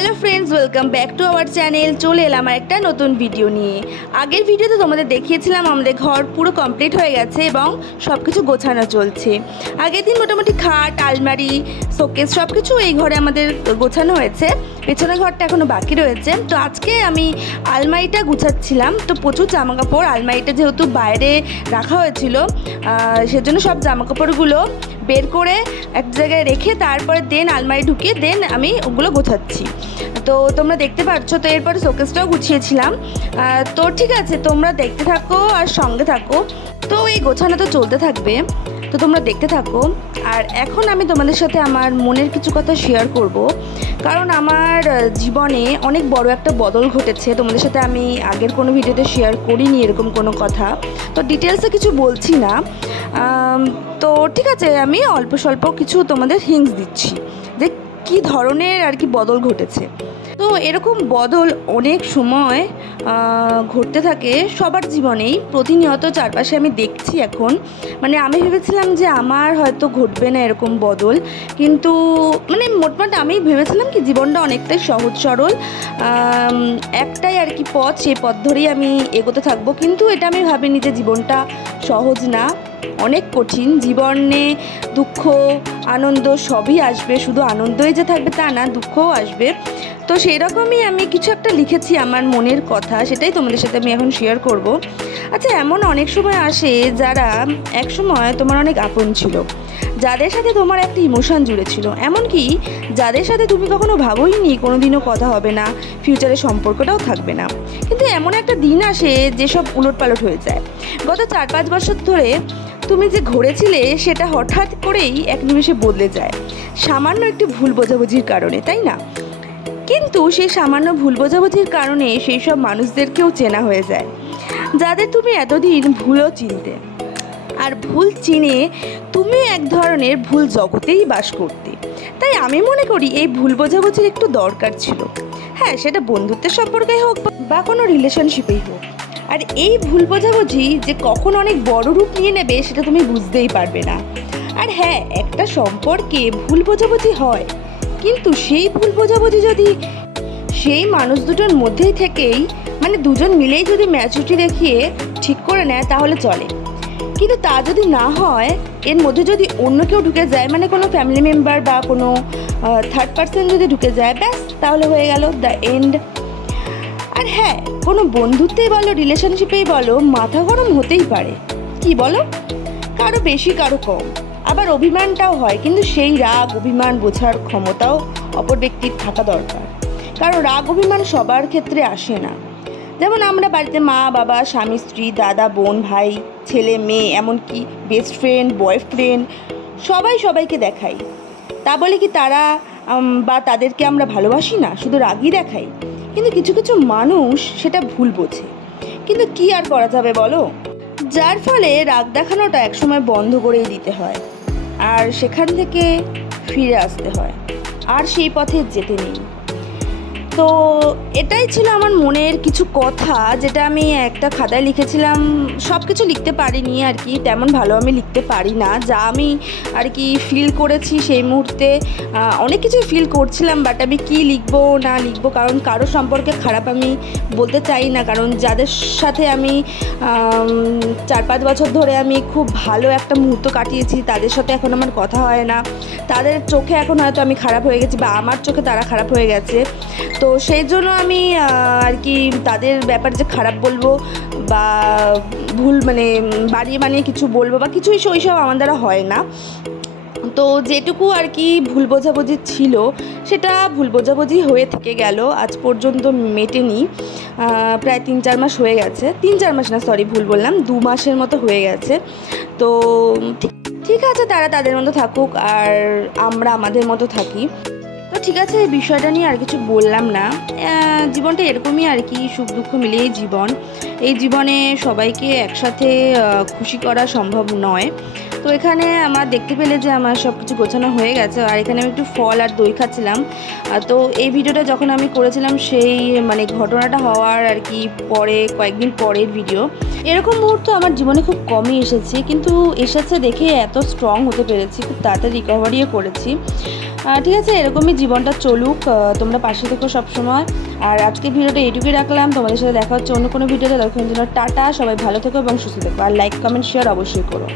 Hello friends, welcome back to our channel. চলে এলাম আমার একটা নতুন ভিডিও নিয়ে। আগের ভিডিওতে তোমাদের দেখিয়েছিলাম আমাদের ঘর পুরো কমপ্লিট হয়ে গেছে এবং সব কিছু গোছানো চলছে। আগের দিন মোটামুটি খাট, আলমারি, শোকেস সব কিছু এই ঘরে আমাদের গোছানো হয়েছে। পেছনের ঘরটা এখনও বাকি রয়েছে। তো আজকে আমি আলমারিটা গুছাচ্ছিলাম। তো প্রচুর জামাকাপড়, আলমারিটা যেহেতু বাইরে রাখা হয়েছিল সেজন্য সব জামাকাপড়গুলো বের করে এক জায়গায় রেখে তারপরে আলমারি ঢুকিয়ে আমি ওগুলো গোছাচ্ছি। তো তোমরা দেখতে পাচ্ছ। তো এরপরে শোকেসটাও গুছিয়েছিলাম। তো ঠিক আছে, তোমরা দেখতে থাকো আর সঙ্গে থাকো। তো এই গোছানো তো চলতে থাকবে, তো তোমরা দেখতে থাকো। আর এখন আমি তোমাদের সাথে আমার মনের কিছু কথা শেয়ার করব, কারণ আমার জীবনে অনেক বড় একটা বদল ঘটেছে। তোমাদের সাথে আমি আগের কোনো ভিডিওতে শেয়ার করিনি এরকম কোনো কথা, তো ডিটেলসে কিছু বলছি না। তো ঠিক আছে, আমি অল্প স্বল্প কিছু তোমাদের হিন্টস দিচ্ছি যে কী ধরনের আর কি বদল ঘটেছে। তো এরকম বদল অনেক সময় ঘটতে থাকে সবার জীবনেই, প্রতিনিয়ত চারপাশে আমি দেখছি এখন। মানে আমি ভেবেছিলাম যে আমার হয়তো ঘটবে না এরকম বদল, কিন্তু মানে মোটমাট আমি ভেবেছিলাম কি জীবনটা অনেকটাই সহজ সরল, একটাই আর কি পথ, সেই পথ ধরেই আমি এগোতে থাকবো। কিন্তু এটা আমি ভাবিনি যে জীবনটা সহজ না, অনেক কঠিন। জীবনে দুঃখ আনন্দ সবই আসবে, শুধু আনন্দই যে থাকবে তা না, দুঃখও আসবে। তো সেই রকমই আমি কিছু একটা লিখেছি আমার মনের কথা, সেটাই তোমাদের সাথে আমি এখন শেয়ার করব। আচ্ছা, এমন অনেক সময় আসে যারা এক সময় তোমার অনেক আপন ছিল, যাদের সাথে তোমার একটা ইমোশন জুড়ে ছিল, এমনকি যাদের সাথে তুমি কখনো ভাবোইনি কোনো দিনও কথা হবে না, ফিউচারে সম্পর্কটাও থাকবে না। কিন্তু এমন একটা দিন আসে যেসব উলটপালট হয়ে যায়। গত 4-5 বছর ধরে তুমি যে ঘুরেছিলে সেটা হঠাৎ করেই এক নিমেষে বদলে যায়, সামান্য একটি ভুল বোঝাবুঝির কারণে, তাই না? কিন্তু সেই সামান্য ভুল বোঝাবুঝির কারণে সেই সব মানুষদেরকেও চেনা হয়ে যায়, যাদের তুমি এতদিন ভুলও চিনতে। আর ভুল চিনে তুমি এক ধরনের ভুল জগতেই বাস করতে। তাই আমি মনে করি এই ভুল বোঝাবুঝির একটু দরকার ছিল। হ্যাঁ, সেটা বন্ধুত্বের সম্পর্কেই হোক বা কোনো রিলেশনশিপেই হোক। আর এই ভুল বোঝাবুঝি যে কখন অনেক বড় রূপ নিয়ে নেবে সেটা তুমি বুঝতেই পারবে না। আর হ্যাঁ, একটা সম্পর্কে ভুল বোঝাবুঝি হয়, কিন্তু সেই ভুল বোঝাবুঝি যদি সেই মানুষ দুটোর মধ্যেই থেকেই, মানে দুজন মিলেই যদি ম্যাচুরিটি দেখিয়ে ঠিক করে নেয় তাহলে চলে। কিন্তু তা যদি না হয়, এর মধ্যে যদি অন্য কেউ ঢুকে যায়, মানে কোনো ফ্যামিলি মেম্বার বা কোনো থার্ড পার্সন যদি ঢুকে যায়, ব্যাস তাহলে হয়ে গেল দ্য এন্ড। আর হ্যাঁ, কোনো বন্ধুত্বেই বলো রিলেশনশিপেই বলো, মাথা গরম হতেই পারে, কি বলো? কারো বেশি কারো কম, আবার অভিমানটাও হয়। কিন্তু সেই রাগ অভিমান বোঝার ক্ষমতাও অপর ব্যক্তির থাকা দরকার, কারণ রাগ অভিমান সবার ক্ষেত্রে আসে না। যেমন আমরা বাড়িতে মা বাবা, স্বামী স্ত্রী, দাদা বোন, ভাই ছেলে মেয়ে, এমনকি বেস্ট ফ্রেন্ড, বয়ফ্রেন্ড, সবাইকে দেখাই। তা বলে কি তারা বা তাদেরকে আমরা ভালোবাসি না, শুধু রাগই দেখাই? কিন্তু কিছু কিছু মানুষ সেটা ভুল বোঝে, কিন্তু কি আর করা যাবে বলো? যার ফলে রাগ দেখানোটা একসময় বন্ধ করেই দিতে হয়, আর সেখান থেকে ফিরে আসতে হয়, আর সেই পথে যেতে নেই। তো এটাই ছিল আমার মনের কিছু কথা, যেটা আমি একটা খাতায় লিখেছিলাম। সব কিছু লিখতে পারিনি আর কি, তেমন ভালো আমি লিখতে পারি না। যা আমি আর কি ফিল করেছি সেই মুহূর্তে, অনেক কিছুই ফিল করছিলাম, বাট আমি কী লিখবো না লিখবো, কারণ কারো সম্পর্কে খারাপ আমি বলতে চাই না। কারণ যাদের সাথে আমি 4-5 বছর ধরে আমি খুব ভালো একটা মুহূর্ত কাটিয়েছি, তাদের সাথে এখন আমার কথা হয় না। তাদের চোখে এখন হয়তো আমি খারাপ হয়ে গেছি, বা আমার চোখে তারা খারাপ হয়ে গেছে। তো সেই জন্য আমি আর কি তাদের ব্যাপারে যে খারাপ বলবো বা ভুল মানে বানিয়ে কিছু বলবো বা কিছু ওইসব আমার দ্বারা হয় না। তো যেটুকু আর কি ভুল বোঝাবুঝি ছিল সেটা ভুল বোঝাবুঝি হয়ে থেকে গেল, আজ পর্যন্ত মেটেনি। প্রায় 3-4 মাস হয়ে গেছে, 3-4 মাস না, সরি ভুল বললাম, 2 মাসের মতো হয়ে গেছে। তো ঠিক আছে, তারা তাদের মতো থাকুক আর আমরা আমাদের মতো থাকি। তো ঠিক আছে, এই বিষয়টা নিয়ে আর কিছু বললাম না। জীবনটা এরকমই আর কি, সুখ দুঃখ মিলিয়েই জীবন। এই জীবনে সবাইকে একসাথে খুশি করা সম্ভব নয়। তো এখানে আমার দেখতে পেলে যে আমার সব কিছু গোছানো হয়ে গেছে, আর এখানে আমি একটু ফল আর দই খাচ্ছিলাম। তো এই ভিডিওটা যখন আমি করেছিলাম সেই মানে ঘটনাটা হওয়ার আর কি পরে, কয়েকদিন পরের ভিডিও। এরকম মুহূর্ত আমার জীবনে খুব কমই এসেছে, কিন্তু এসেছে দেখে এত স্ট্রং হতে পেরেছি, খুব তাড়াতাড়ি রিকভারিও করেছি। ঠিক আছে, এরকমই জীবনটা চলুক, তোমরা পাশে থেকো সবসময়। আর আজকে ভিডিওটা এইটুকুই রাখলাম, তোমাদের সাথে দেখা হচ্ছে অন্য কোনো ভিডিওতে। ততক্ষণের জন্য টাটা, সবাই ভালো থেকো এবং সুস্থ থেকো, আর লাইক কমেন্ট শেয়ার অবশ্যই করো।